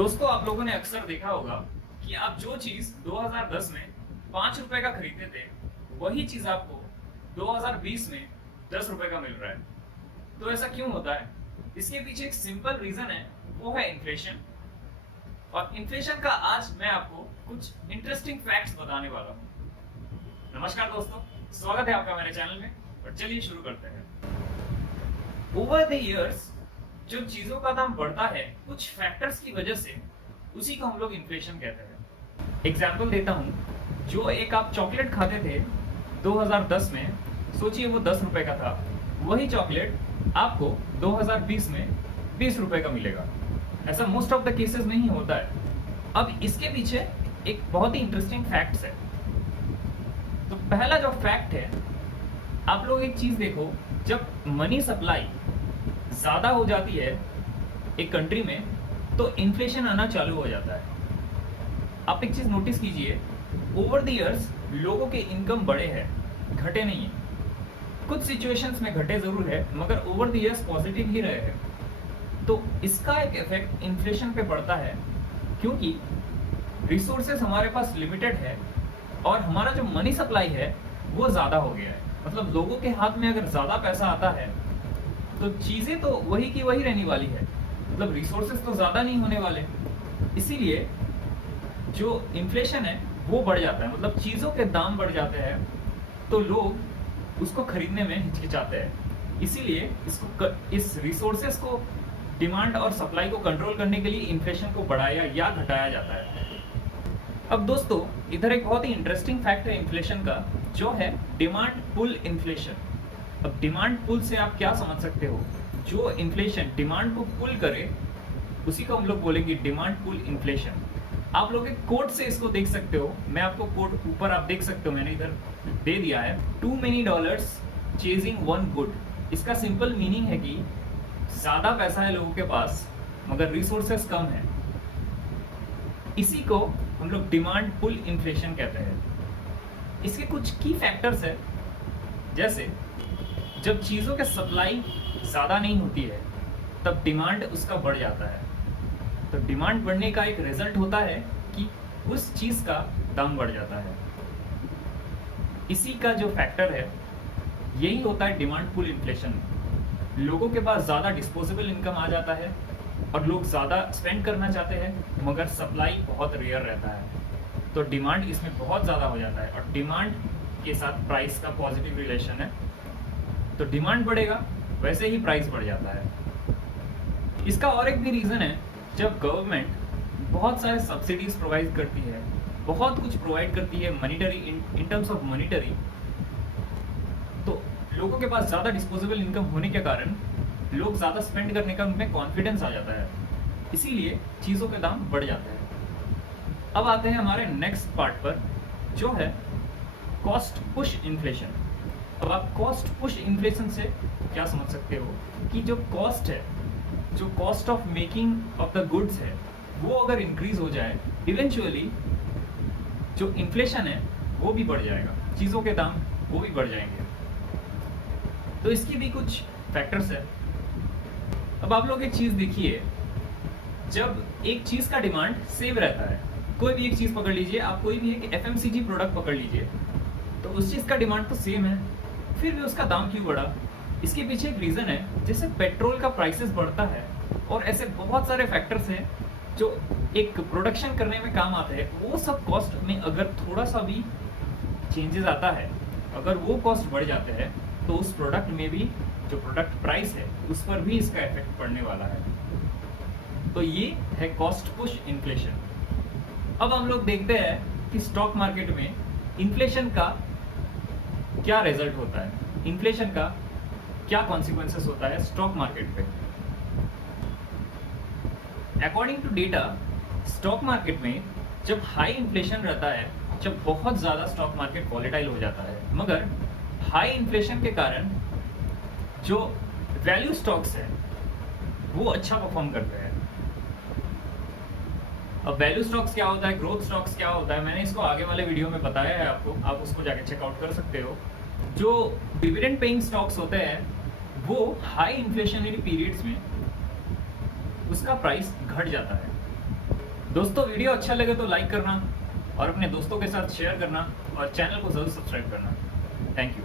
दोस्तों, आप लोगों ने अक्सर देखा होगा कि आप जो चीज 2010 में 5 रुपए का खरीदते थे, वही चीज आपको 2020 में 10 रुपए का मिल रहा है। तो ऐसा क्यों होता है? इसके पीछे एक सिंपल रीजन है, वो है इन्फ्लेशन। और इन्फ्लेशन का आज मैं आपको कुछ इंटरेस्टिंग फैक्ट्स बताने वाला हूँ। नमस्कार दोस्तों, स्वागत है आपका मेरे चैनल में। और चलिए शुरू करते हैं। ओवर द इयर्स जो चीजों का दाम बढ़ता है कुछ फैक्टर्स की वजह से, उसी को हम लोग इन्फ्लेशन कहते हैं। एग्जाम्पल देता हूँ, जो एक आप चॉकलेट खाते थे 2010 में, सोचिए वो 10 रुपए का था, वही चॉकलेट आपको 2020 में 20 रुपए का मिलेगा। ऐसा मोस्ट ऑफ द केसेस में ही होता है। अब इसके पीछे एक बहुत ही इंटरेस्टिंग फैक्ट्स है। तो पहला जो फैक्ट है, आप लोग एक चीज देखो, जब मनी सप्लाई ज्यादा हो जाती है एक कंट्री में, तो इन्फ्लेशन आना चालू हो जाता है। आप एक चीज नोटिस कीजिए, ओवर द इयर्स लोगों के इनकम बढ़े हैं, घटे नहीं है। कुछ सिचुएशंस में घटे जरूर है, मगर ओवर द इयर्स पॉजिटिव ही रहे हैं। तो इसका एक इफेक्ट इन्फ्लेशन पे पड़ता है, क्योंकि रिसोर्सेस हमारे पास लिमिटेड है और हमारा जो मनी सप्लाई है वो ज्यादा हो गया है। मतलब लोगों के हाथ में अगर ज्यादा पैसा आता है तो चीजें तो वही की वही रहने वाली है, मतलब रिसोर्सेस तो ज्यादा नहीं होने वाले। इसीलिए जो इन्फ्लेशन है वो बढ़ जाता है, मतलब चीजों के दाम बढ़ जाते हैं, तो लोग उसको खरीदने में हिचकिचाते हैं। इसीलिए इस रिसोर्सेस को, डिमांड और सप्लाई को कंट्रोल करने के लिए इन्फ्लेशन को बढ़ाया या घटाया जाता है। अब दोस्तों, इधर एक बहुत ही इंटरेस्टिंग फैक्ट है इन्फ्लेशन का, जो है डिमांड पुल इन्फ्लेशन। अब डिमांड पुल से आप क्या समझ सकते हो? जो इन्फ्लेशन डिमांड को पुल करे, उसी को हम लोग बोलेंगे डिमांड पुल इन्फ्लेशन। आप लोग एक कोड से इसको देख सकते हो। मैं आपको कोड ऊपर आप देख सकते हो, मैंने इधर दे दिया है। Too many dollars chasing one good. इसका सिंपल मीनिंग है कि ज्यादा पैसा है लोगों के पास, मगर रिसोर्सेस कम है। इसी को हम लोग डिमांड पुल इन्फ्लेशन कहते हैं। इसके कुछ की फैक्टर्स है, जैसे जब चीज़ों के सप्लाई ज़्यादा नहीं होती है, तब डिमांड उसका बढ़ जाता है। तो डिमांड बढ़ने का एक रिजल्ट होता है कि उस चीज़ का दाम बढ़ जाता है। इसी का जो फैक्टर है, यही होता है डिमांड पुल इन्फ्लेशन। लोगों के पास ज़्यादा डिस्पोजेबल इनकम आ जाता है और लोग ज़्यादा स्पेंड करना चाहते हैं, मगर सप्लाई बहुत रेयर रहता है। तो डिमांड इसमें बहुत ज़्यादा हो जाता है, और डिमांड के साथ प्राइस का पॉजिटिव रिलेशन है। तो डिमांड बढ़ेगा, वैसे ही प्राइस बढ़ जाता है। इसका और एक भी रीज़न है, जब गवर्नमेंट बहुत सारे सब्सिडीज प्रोवाइड करती है, बहुत कुछ प्रोवाइड करती है monetary, in terms of monetary, तो लोगों के पास ज़्यादा डिस्पोजेबल इनकम होने के कारण लोग ज़्यादा स्पेंड करने का उनमें कॉन्फिडेंस आ जाता है। इसीलिए चीज़ों के दाम बढ़ जाते हैं। अब आते हैं हमारे नेक्स्ट पार्ट पर, जो है कॉस्ट पुश इन्फ्लेशन। अब आप कॉस्ट पुश इन्फ्लेशन से क्या समझ सकते हो कि जो कॉस्ट है, जो cost of making of the goods है, वो अगर इंक्रीज हो जाए, इवेंचुअली जो इन्फ्लेशन है वो भी बढ़ जाएगा, चीज़ों के दाम वो भी बढ़ जाएंगे। तो इसकी भी कुछ फैक्टर्स है। अब आप लोग एक चीज़ देखिए, जब एक चीज़ का डिमांड सेम रहता है, कोई भी एक चीज़ पकड़ लीजिए, आप कोई भी एक FMCG प्रोडक्ट पकड़ लीजिए, तो उस चीज़ का डिमांड तो सेम है, फिर भी उसका दाम क्यों बढ़ा? इसके पीछे एक रीज़न है, जैसे पेट्रोल का प्राइसेस बढ़ता है, और ऐसे बहुत सारे फैक्टर्स हैं जो एक प्रोडक्शन करने में काम आते हैं। वो सब कॉस्ट में अगर थोड़ा सा भी चेंजेस आता है, अगर वो कॉस्ट बढ़ जाते हैं, तो उस प्रोडक्ट में भी जो प्रोडक्ट प्राइस है उस पर भी इसका इफेक्ट पड़ने वाला है। तो ये है कॉस्ट पुश इन्फ्लेशन। अब हम लोग देखते हैं कि स्टॉक मार्केट में इन्फ्लेशन का क्या रिजल्ट होता है, इन्फ्लेशन का क्या कॉन्सिक्वेंसेस होता है स्टॉक मार्केट पे। According to data, stock market में जब हाई इन्फ्लेशन रहता है, जब बहुत ज़्यादा स्टॉक मार्केट वॉलेटाइल हो जाता है, मगर हाई इन्फ्लेशन के कारण जो वैल्यू स्टॉक्स है वो अच्छा परफॉर्म करते हैं। अब वैल्यू स्टॉक्स क्या होता है, ग्रोथ स्टॉक्स क्या होता है, मैंने इसको आगे वाले वीडियो में बताया है आपको, आप उसको जाके चेकआउट कर सकते हो। जो डिविडेंड पेइंग स्टॉक्स होते हैं, वो हाई इन्फ्लेशनरी पीरियड्स में उसका प्राइस घट जाता है। दोस्तों वीडियो अच्छा लगे तो लाइक करना और अपने दोस्तों के साथ शेयर करना और चैनल को ज़रूर सब्सक्राइब करना। Thank you.